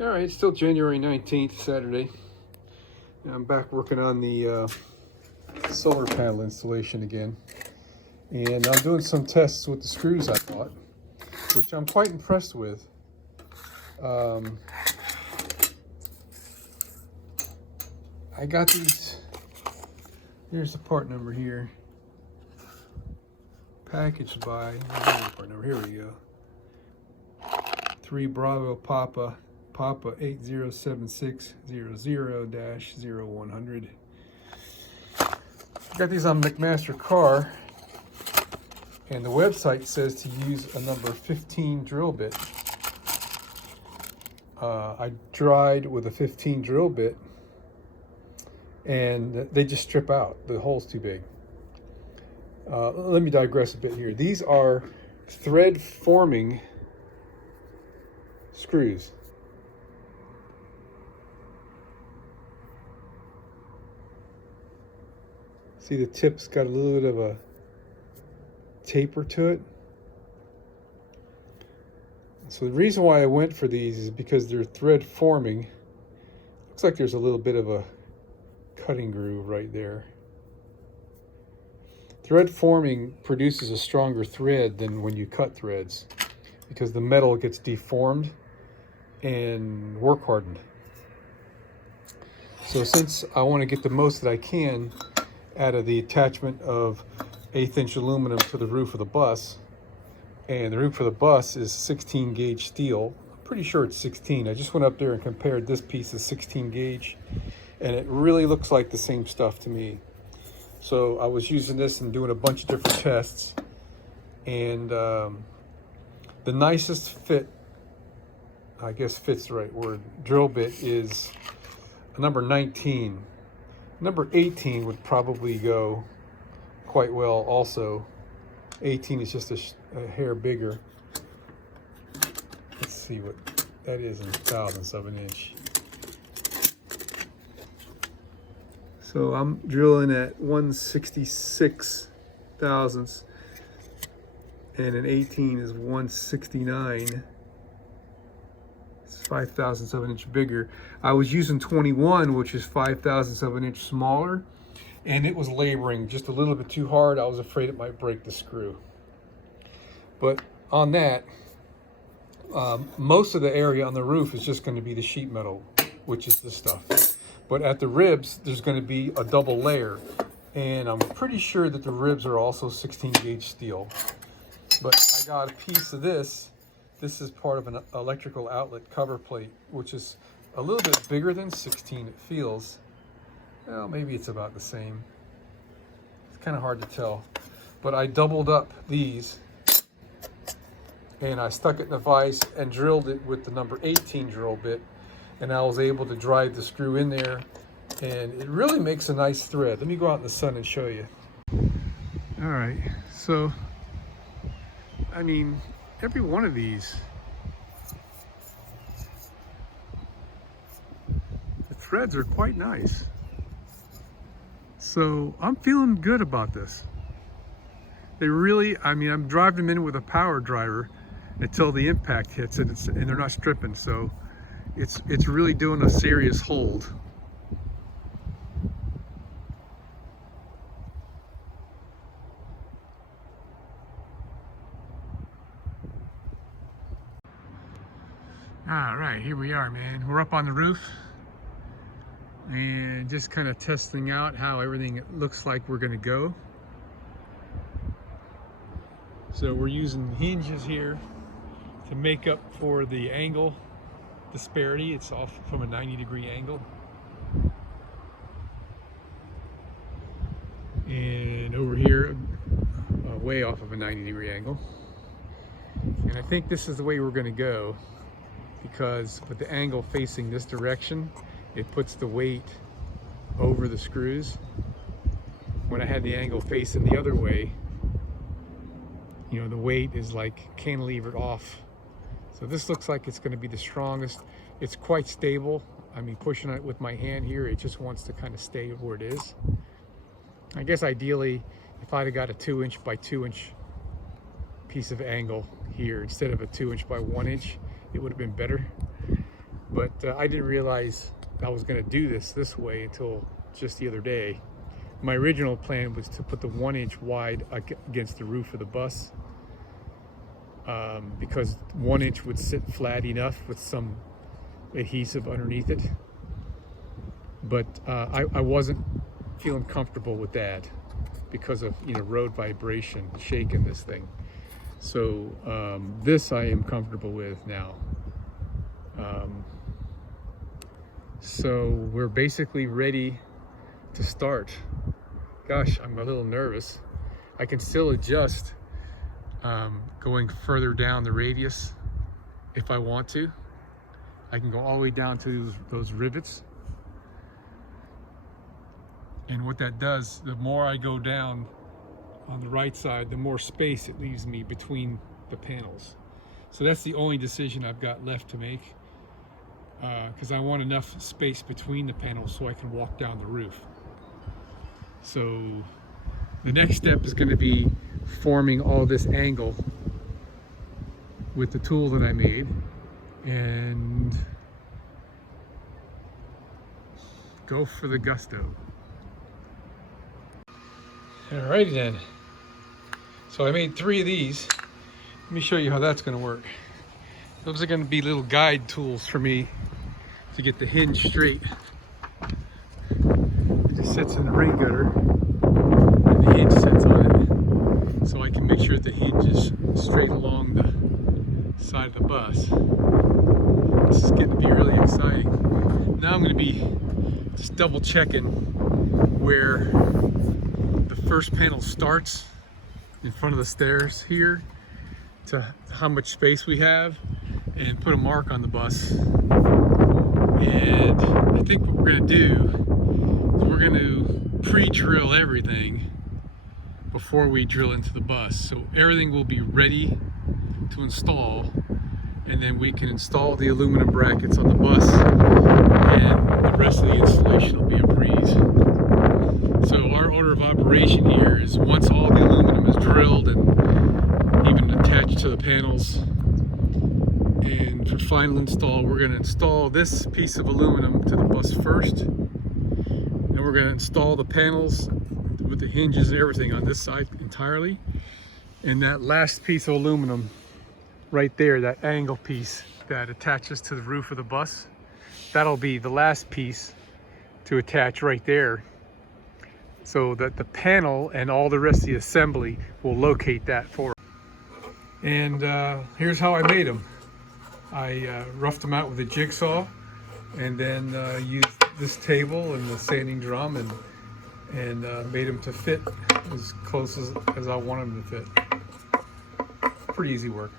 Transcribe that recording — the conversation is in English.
All right, it's still January 19th, Saturday. I'm back working on the solar panel installation again. And I'm doing some tests with the screws I bought, which I'm quite impressed with. I got these, here's the part number here. Packaged by, part number, here we go. 3 Bravo Papa 807600-0100. Got these on McMaster Car, and the website says to use a number 15 drill bit. I tried with a 15 drill bit, and they just strip out. The hole's too big. Let me digress a bit here. These are thread forming screws. See, the tip's got a little bit of a taper to it. So the reason why I went for these is because they're thread forming. Looks like there's a little bit of a cutting groove right there. Thread forming produces a stronger thread than when you cut threads, because the metal gets deformed and work hardened. So since I want to get the most that I can out of the attachment of 1/8 inch aluminum to the roof of the bus, and the roof of the bus is 16 gauge steel. I'm pretty sure it's 16. I just went up there and compared this piece to 16 gauge, and it really looks like the same stuff to me. So I was using this and doing a bunch of different tests, and the nicest fit, I guess fit's the right word, drill bit is a number 19. Number 18 would probably go quite well also. 18 is just a hair bigger. Let's see what that is in thousandths of an inch. So I'm drilling at 166 thousandths, and an 18 is 169. It's 5 thousandths of an inch bigger. I was using 21, which is 5 thousandths of an inch smaller, and it was laboring just a little bit too hard. I was afraid it might break the screw. But on that, most of the area on the roof is just going to be the sheet metal, which is this stuff. But at the ribs, there's going to be a double layer, and I'm pretty sure that the ribs are also 16 gauge steel. But I got a piece of this. This is part of an electrical outlet cover plate, which is a little bit bigger than 16, it feels. Well, maybe it's about the same. It's kind of hard to tell. But I doubled up these, and I stuck it in a vise and drilled it with the number 18 drill bit, and I was able to drive the screw in there, and it really makes a nice thread. Let me go out in the sun and show you. All right, so, I mean, every one of these, the threads are quite nice. So I'm feeling good about this. They really, I mean, I'm driving them in with a power driver until the impact hits it, and they're not stripping. So it's really doing a serious hold. All right, here we are, man. We're up on the roof and just kind of testing out how everything looks like we're gonna go. So we're using hinges here to make up for the angle disparity. It's off from a 90-degree angle. And over here, way off of a 90-degree angle. And I think this is the way we're gonna go, because with the angle facing this direction, it puts the weight over the screws. When I had the angle facing the other way, you know, the weight is like cantilevered off. So this looks like it's going to be the strongest. It's quite stable. I mean, pushing it with my hand here, it just wants to kind of stay where it is. I guess ideally, if I'd have got a 2" by 2" piece of angle here instead of a 2" by 1", it would have been better. But I didn't realize I was going to do this way until just the other day. My original plan was to put the 1-inch wide against the roof of the bus, because 1-inch would sit flat enough with some adhesive underneath it. But I wasn't feeling comfortable with that because of, you know, road vibration shaking this thing. So this I am comfortable with now. So we're basically ready to start. Gosh, I'm a little nervous. I can still adjust going further down the radius if I want to. I can go all the way down to those rivets. And what that does, the more I go down on the right side, the more space it leaves me between the panels. So that's the only decision I've got left to make, because I want enough space between the panels so I can walk down the roof. So the next step is going to be forming all this angle with the tool that I made, and go for the gusto. Alrighty then. So I made 3 of these. Let me show you how that's going to work. Those are going to be little guide tools for me to get the hinge straight. It just sits in the rain gutter, and the hinge sits on it, so I can make sure that the hinge is straight along the side of the bus. This is getting to be really exciting. Now I'm going to be just double checking where the first panel starts in front of the stairs here to how much space we have, and put a mark on the bus. And I think what we're going to do is we're going to pre-drill everything before we drill into the bus. So everything will be ready to install, and then we can install the aluminum brackets on the bus, and the rest of the installation will be a breeze. So our order of operation here is, once all the aluminum is drilled and even attached to the panels, and for final install, we're going to install this piece of aluminum to the bus first. Then we're going to install the panels with the hinges and everything on this side entirely. And that last piece of aluminum right there, that angle piece that attaches to the roof of the bus, that'll be the last piece to attach right there, so that the panel and all the rest of the assembly will locate that for us. And here's how I made them. I roughed them out with a jigsaw, and then used this table and the sanding drum, and made them to fit as close as I wanted them to fit. Pretty easy work.